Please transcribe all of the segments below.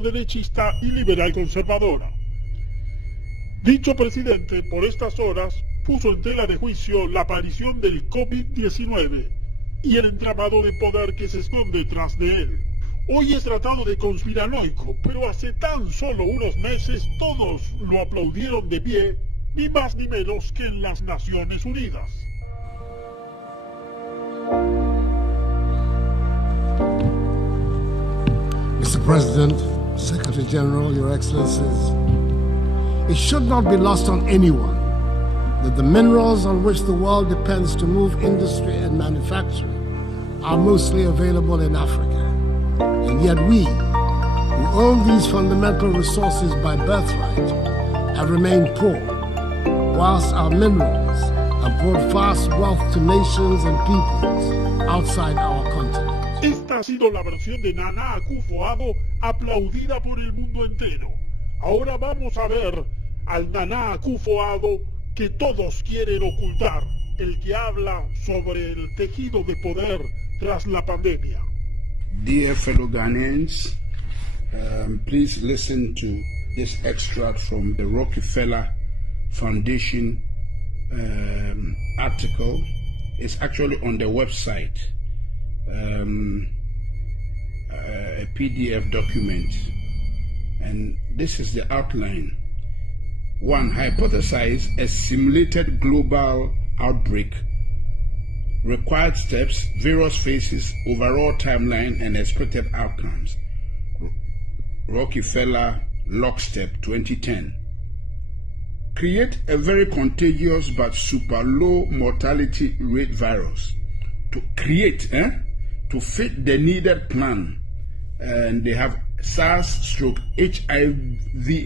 derechista y liberal conservadora. Dicho presidente, por estas horas, puso en tela de juicio la aparición del COVID-19 y el entramado de poder que se esconde tras de él. Hoy es tratado de conspiranoico, pero hace tan solo unos meses todos lo aplaudieron de pie, ni más ni menos que en las Naciones Unidas. Mr. President, Secretary General, Your Excellencies, it should not be lost on anyone that the minerals on which the world depends to move industry and manufacturing are mostly available in Africa. And yet we, who own these fundamental resources by birthright, have remained poor, whilst our minerals have brought vast wealth to nations and peoples outside our continent. Esta ha sido la versión de Nana Akufo-Addo aplaudida por el mundo entero. Ahora vamos a ver al Nana Akufo-Addo que todos quieren ocultar, el que habla sobre el tejido de poder tras la pandemia. Dear fellow Ghanaians, please listen to this extract from the Rockefeller Foundation article. It's actually on the website, a PDF document, and this is the outline. 1. Hypothesize a simulated global outbreak. Required steps, various phases, overall timeline, and expected outcomes. Rockefeller Lockstep 2010. Create a very contagious but super low mortality rate virus. To create, to fit the needed plan. And they have SARS/HIV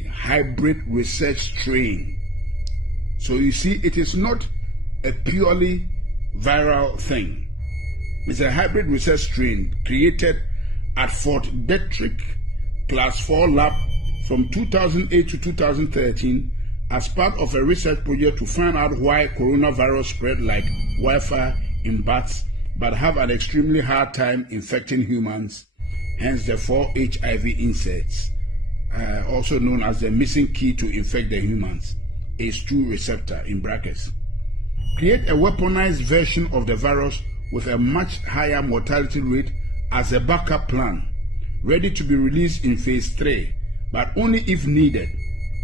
hybrid research strain. So you see, it is not a purely viral thing. It's a hybrid research strain created at Fort Detrick Class 4 Lab from 2008 to 2013 as part of a research project to find out why coronavirus spread like wildfire in bats but have an extremely hard time infecting humans, hence the 4 HIV inserts, also known as the missing key to infect the humans, ACE2 receptor in brackets. Create a weaponized version of the virus with a much higher mortality rate as a backup plan, ready to be released in phase 3, but only if needed.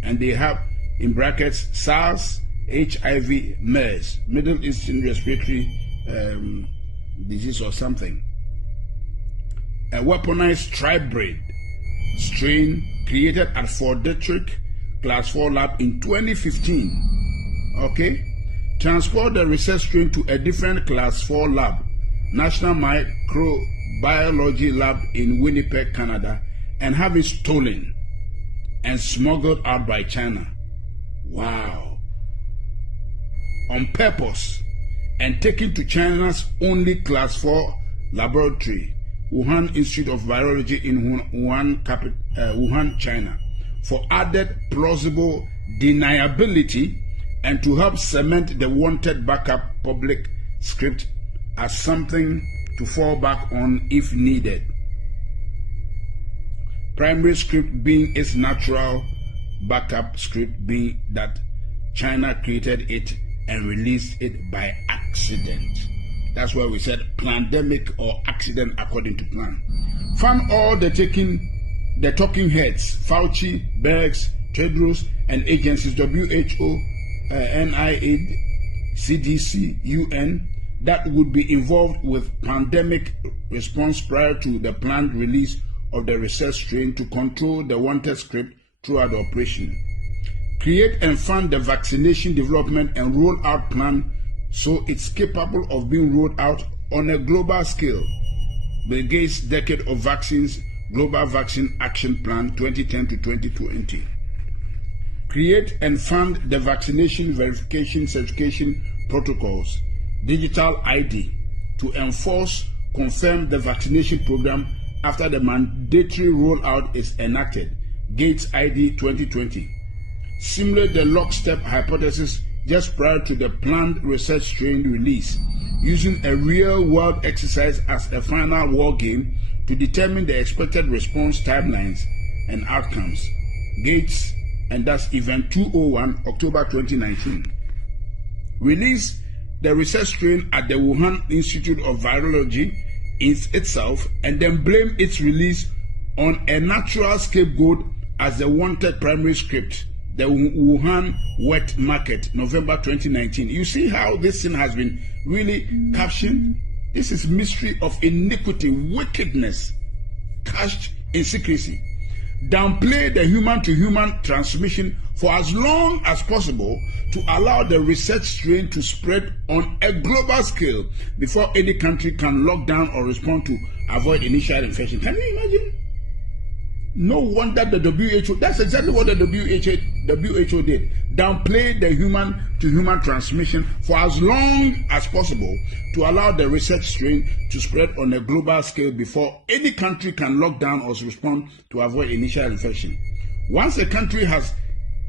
And they have, in brackets, SARS, HIV, MERS, Middle Eastern Respiratory Disease or something. A weaponized tribrid strain created at Fort Detrick Class 4 Lab in 2015. Okay? Transport the research strain to a different Class 4 lab, National Microbiology Lab in Winnipeg, Canada, and have it stolen and smuggled out by China. Wow. On purpose, and taken to China's only Class 4 laboratory, Wuhan Institute of Virology in Wuhan, China, for added plausible deniability and to help cement the wanted backup public script as something to fall back on if needed. Primary script being its natural backup script being that China created it and released it by accident. That's why we said pandemic or accident according to plan. Fund all the talking heads, Fauci, Bergs, Tedros, and agencies, WHO, NIH, CDC, UN, that would be involved with pandemic response prior to the planned release of the research strain to control the wanted script throughout the operation. Create and fund the vaccination development and rollout plan so it's capable of being rolled out on a global scale. Bill Gates' Decade of Vaccines Global Vaccine Action Plan 2010 to 2020. Create and fund the vaccination verification certification protocols, digital ID, to enforce, confirm the vaccination program after the mandatory rollout is enacted, Gates ID 2020. Simulate the lockstep hypothesis just prior to the planned research strain release, using a real-world exercise as a final war game to determine the expected response timelines and outcomes. Gates, and that's event 201, October 2019. Release the research strain at the Wuhan Institute of Virology itself, and then blame its release on a natural scapegoat as the wanted primary script, the Wuhan wet market, November 2019. You see how this thing has been really captioned? This is mystery of iniquity, wickedness, cached in secrecy. Downplay the human-to-human transmission for as long as possible to allow the research strain to spread on a global scale before any country can lock down or respond to avoid initial infection. Can you imagine? No wonder the WHO, that's exactly what the WHO did. Downplay the human-to-human transmission for as long as possible to allow the research strain to spread on a global scale before any country can lock down or respond to avoid initial infection. Once a country has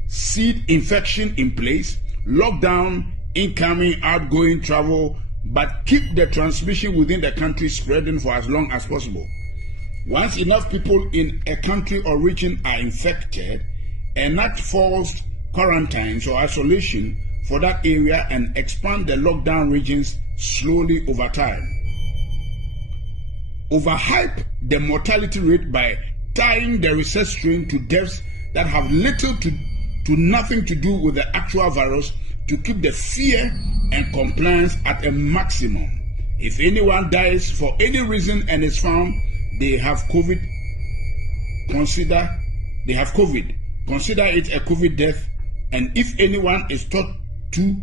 seed infection in place, lock down incoming, outgoing travel, but keep the transmission within the country spreading for as long as possible. Once enough people in a country or region are infected, enact forced quarantines or isolation for that area and expand the lockdown regions slowly over time. Overhype the mortality rate by tying the research strain to deaths that have little to nothing to do with the actual virus to keep the fear and compliance at a maximum. If anyone dies for any reason and is found they have COVID, consider it a COVID death, and if anyone is thought to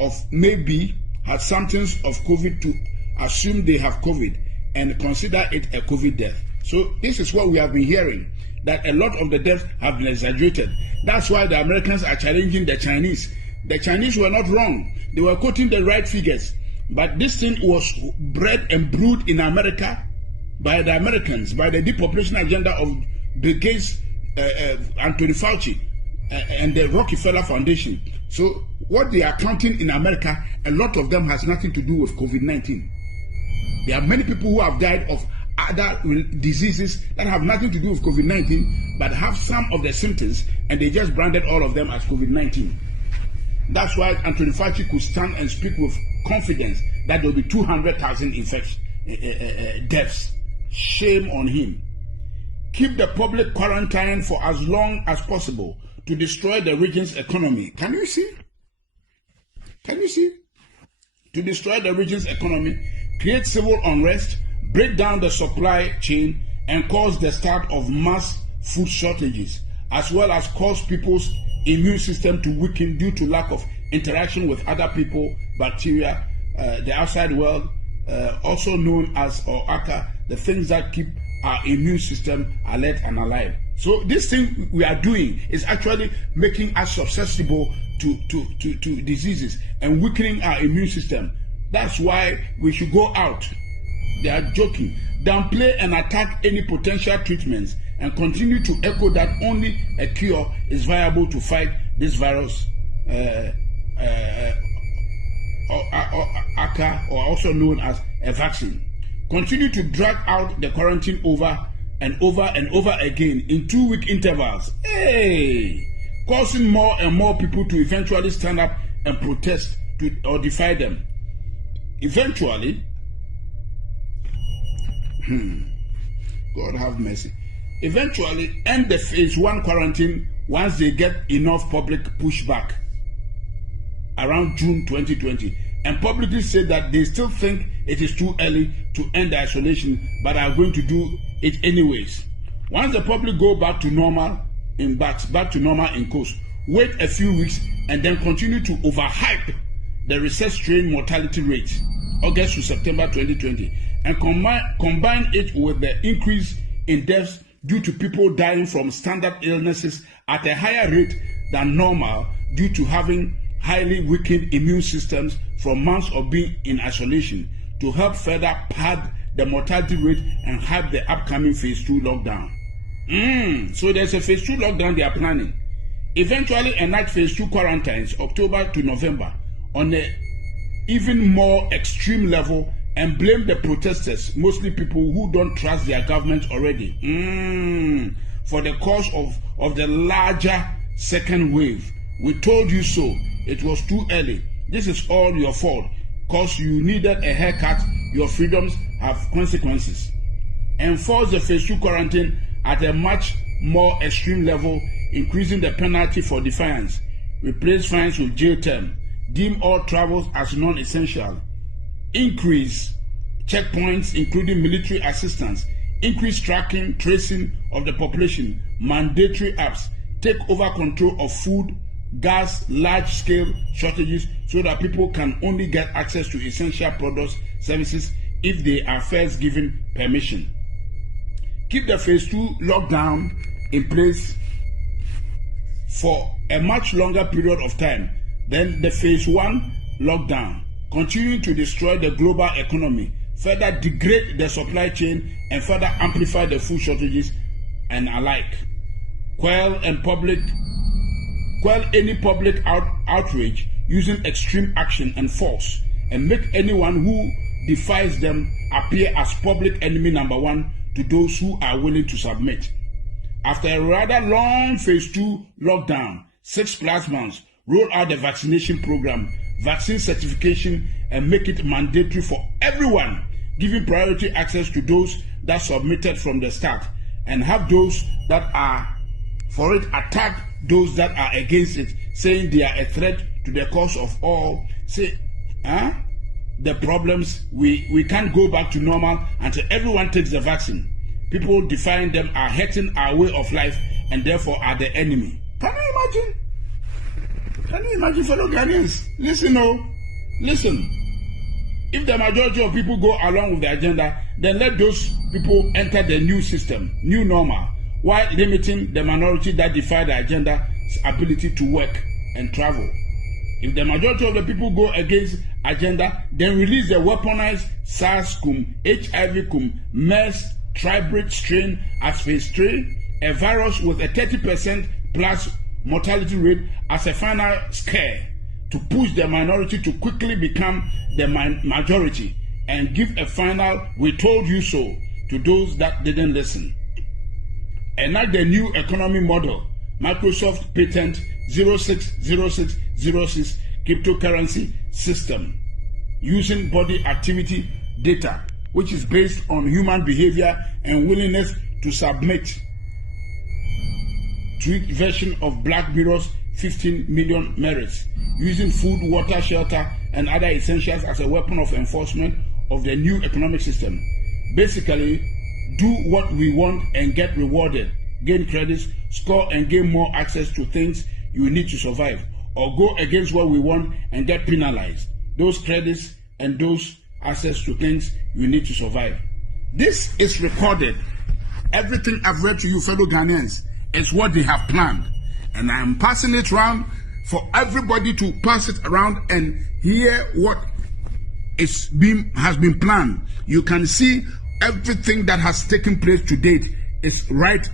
of maybe had symptoms of COVID, to assume they have COVID and consider it a COVID death. So this is what we have been hearing, that a lot of the deaths have been exaggerated. That's why the Americans are challenging the Chinese. The Chinese were not wrong. They were quoting the right figures. But this thing was bred and brewed in America by the Americans, by the depopulation agenda of Bill Gates, Anthony Fauci, and the Rockefeller Foundation. So what they are counting in America, a lot of them has nothing to do with COVID-19. There are many people who have died of other diseases that have nothing to do with COVID-19, but have some of the symptoms, and they just branded all of them as COVID-19. That's why Anthony Fauci could stand and speak with confidence that there will be 200,000 deaths. Shame on him. Keep the public quarantine for as long as possible to destroy the region's economy. Can you see? To destroy the region's economy, create civil unrest, break down the supply chain, and cause the start of mass food shortages, as well as cause people's immune system to weaken due to lack of interaction with other people, bacteria, the outside world, also known as acabar, the things that keep our immune system alert and alive. So this thing we are doing is actually making us susceptible to diseases and weakening our immune system. That's why we should go out. They are joking. Downplay and attack any potential treatments and continue to echo that only a cure is viable to fight this virus, acabar, or also known as a vaccine. Continue to drag out the quarantine over and over again in 2-week intervals, causing more and more people to eventually stand up and protest or defy them. Eventually, God have mercy. Eventually, end the phase 1 quarantine once they get enough public pushback around June 2020, and publicly say that they still think it is too early to end the isolation, but are going to do it anyways. Once the public go back to normal in coast, wait a few weeks and then continue to overhype the research strain mortality rate, August to September 2020, and combine it with the increase in deaths due to people dying from standard illnesses at a higher rate than normal due to having highly weakened immune systems from months of being in isolation, to help further pad the mortality rate and hype the upcoming phase 2 lockdown. So there's a phase 2 lockdown they are planning. Eventually enact phase 2 quarantines October to November on an even more extreme level and blame the protesters, mostly people who don't trust their government already, for the cause of the larger second wave. We told you so. It was too early. This is all your fault. Because you needed a haircut, your freedoms have consequences. Enforce the phase 2 quarantine at a much more extreme level, increasing the penalty for defiance. Replace fines with jail term. Deem all travels as non-essential. Increase checkpoints, including military assistance. Increase tracking, tracing of the population. Mandatory apps. Take over control of food, gas, large-scale shortages so that people can only get access to essential products, services if they are first given permission. Keep the phase 2 lockdown in place for a much longer period of time than the phase 1 lockdown, continuing to destroy the global economy, further degrade the supply chain, and further amplify the food shortages and alike. Quell any public outrage using extreme action and force, and make anyone who defies them appear as public enemy number 1 to those who are willing to submit. After a rather long phase 2 lockdown, 6+ months, roll out the vaccination program, vaccine certification, and make it mandatory for everyone, giving priority access to those that submitted from the start, and have those that are for it attack those that are against it, saying they are a threat to the cause of all. Say, the problems, we can't go back to normal until everyone takes the vaccine. People defying them are hurting our way of life and therefore are the enemy. Can you imagine? Can you imagine, fellow Ghanaians? Listen. If the majority of people go along with the agenda, then let those people enter the new system, new normal, while limiting the minority that defy the agenda's ability to work and travel. If the majority of the people go against agenda, then release the weaponized SARS-CoV, HIV-CoV, MERS, tribrid strain as phase 3, a virus with a 30% plus mortality rate as a final scare to push the minority to quickly become the majority and give a final "we told you so" to those that didn't listen. Enact the new economy model, Microsoft patent 060606 cryptocurrency system, using body activity data, which is based on human behavior and willingness to submit. Tweaked version of Black Mirror's 15 million merits, using food, water, shelter, and other essentials as a weapon of enforcement of the new economic system. Basically, do what we want and get rewarded, gain credits, score and gain more access to things you need to survive, or go against what we want and get penalized, those credits and those access to things you need to survive. This is recorded. Everything I've read to you, fellow Ghanaians, is what they have planned. And I am passing it around for everybody to pass it around and hear what has been planned. You can see everything that has taken place to date is right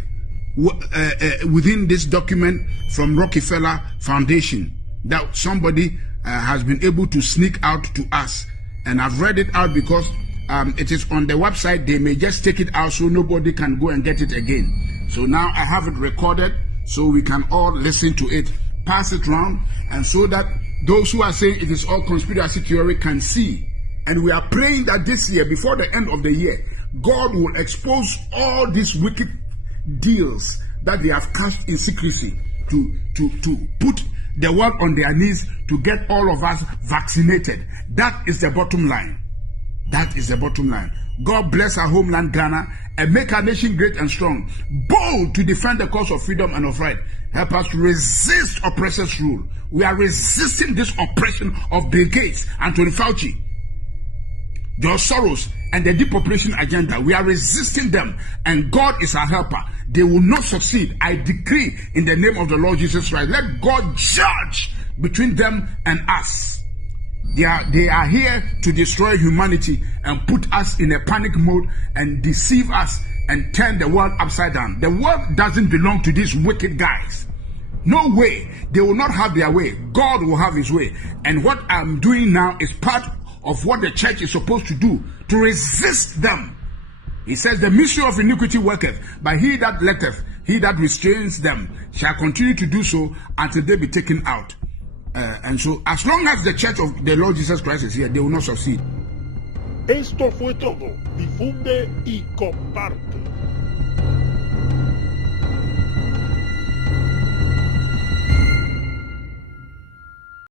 within this document from Rockefeller Foundation that somebody has been able to sneak out to us. And I've read it out because it is on the website. They may just take it out so nobody can go and get it again. So now I have it recorded so we can all listen to it, pass it around, and so that those who are saying it is all conspiracy theory can see. And we are praying that this year, before the end of the year, God will expose all these wicked deals that they have cast in secrecy to put the world on their knees to get all of us vaccinated. That is the bottom line. That is the bottom line. God bless our homeland Ghana and make our nation great and strong, bold to defend the cause of freedom and of right. Help us to resist oppressors' rule. We are resisting this oppression of Bill Gates, Anthony Fauci, George Soros, and the depopulation agenda. We are resisting them, and God is our helper. They will not succeed. I decree in the name of the Lord Jesus Christ, let God judge between them and us. They are here to destroy humanity and put us in a panic mode and deceive us and turn the world upside down. The world doesn't belong to these wicked guys. No way. They will not have their way. God will have his way. And what I'm doing now is part of what the church is supposed to do, to resist them. He says, the mystery of iniquity worketh, but he that letteth, he that restrains them, shall continue to do so until they be taken out. And so, as long as the church of the Lord Jesus Christ is here, they will not succeed. Esto fue todo. Difunde y comparte.